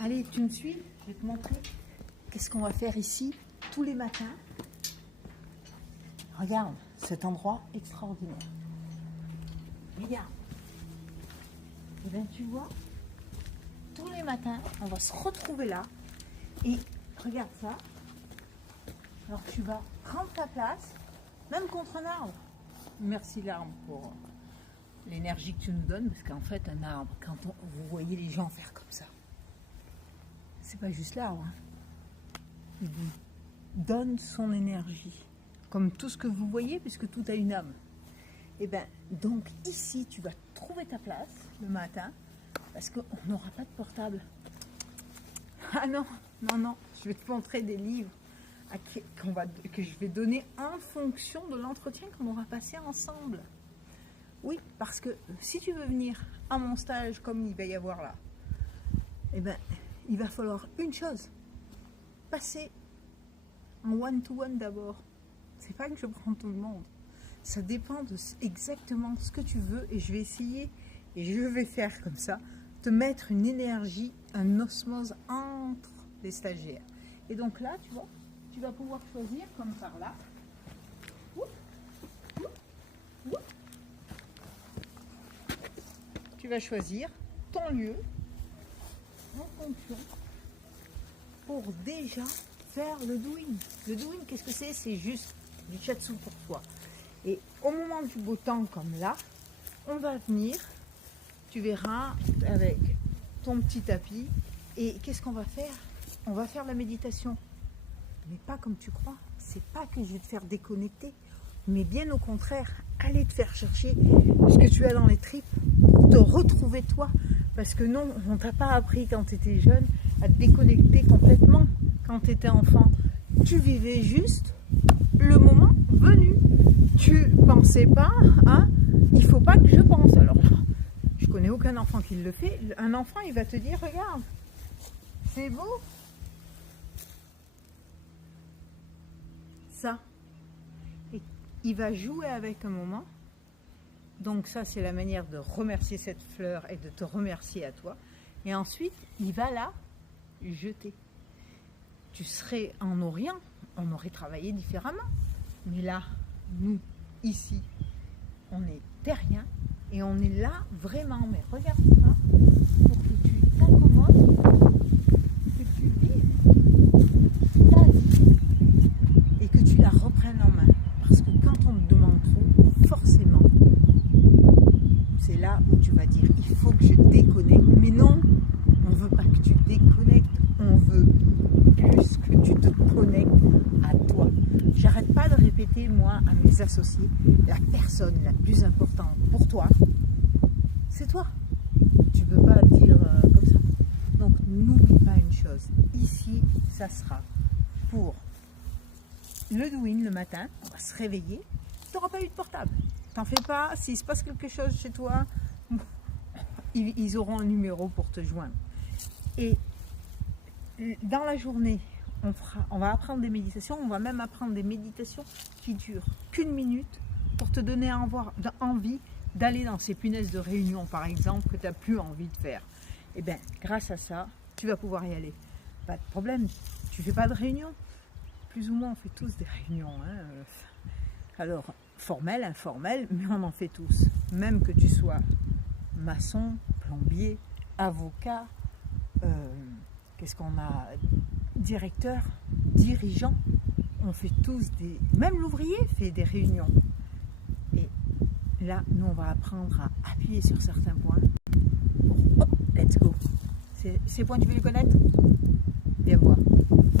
Allez, tu me suis? Je vais te montrer qu'est-ce qu'on va faire ici tous les matins. Regarde cet endroit extraordinaire. Regarde. Et bien tu vois, tous les matins, on va se retrouver là. Et regarde ça. Alors tu vas prendre ta place, même contre un arbre. Merci l'arbre pour l'énergie que tu nous donnes, parce qu'en fait un arbre, quand vous voyez les gens faire comme ça, c'est pas juste l'arbre, hein. Il vous donne son énergie, comme tout ce que vous voyez, puisque tout a une âme. Et bien donc ici tu vas trouver ta place le matin, parce qu'on n'aura pas de portable. Ah non, non, non, je vais te montrer des livres que je vais donner en fonction de l'entretien qu'on aura passé ensemble. Oui, parce que si tu veux venir à mon stage comme il va y avoir là, eh ben, il va falloir une chose, passer en one-to-one d'abord. C'est pas que je prends tout le monde. Ça dépend de exactement ce que tu veux et je vais essayer, et je vais faire comme ça, te mettre une énergie, un osmose entre les stagiaires. Et donc là, tu vois, tu vas pouvoir choisir comme par là. Tu vas choisir ton lieu en fonction pour déjà faire le doing. Le doing, qu'est-ce que c'est? C'est juste du shiatsu pour toi. Et au moment du beau temps comme là, on va venir, tu verras, avec ton petit tapis. Et qu'est-ce qu'on va faire? On va faire la méditation. Mais pas comme tu crois. C'est pas que je vais te faire déconnecter, mais bien au contraire, aller te faire chercher ce que tu as dans les tripes pour te retrouver toi. Parce que non, on t'a pas appris quand tu étais jeune à te déconnecter complètement. Quand tu étais enfant, tu vivais juste le moment venu. Tu pensais pas, hein, il faut pas que je pense. Alors là, je connais aucun enfant qui le fait. Un enfant, il va te dire, regarde, c'est beau. Ça. Et il va jouer avec un moment. Donc ça, c'est la manière de remercier cette fleur et de te remercier à toi. Et ensuite, il va là jeter. Tu serais en Orient, on aurait travaillé différemment. Mais là, nous, ici, on est terriens et on est là vraiment. Mais regarde ça, pour que tu t'accommodes, que tu vives ta vie et que tu la reprennes en main. Parce que quand on te demande trop, forcément, c'est là où tu vas dire, il faut que je déconnecte. Mais non, on ne veut pas que tu déconnectes, on veut plus que tu te connectes à toi. J'arrête pas de répéter, moi, à mes associés, la personne la plus importante pour toi, c'est toi. Tu ne peux pas dire comme ça. Donc, n'oublie pas une chose. Ici, ça sera pour le doing le matin. On va se réveiller. Tu n'auras pas eu de portable. T'en fais pas. S'il se passe quelque chose chez toi, ils auront un numéro pour te joindre. Et dans la journée, on va apprendre des méditations. On va même apprendre des méditations qui durent qu'une minute pour te donner envie d'aller dans ces punaises de réunion, par exemple, que tu n'as plus envie de faire. Et bien, grâce à ça, tu vas pouvoir y aller. Pas de problème. Tu fais pas de réunion. Plus ou moins, on fait tous des réunions. Hein. Alors, formel, informel, mais on en fait tous. Même que tu sois maçon, plombier, avocat, qu'est-ce qu'on a, directeur, dirigeant, on fait tous des... Même l'ouvrier fait des réunions. Et là, nous, on va apprendre à appuyer sur certains points. Hop, let's go. Ces points, tu veux les connaître?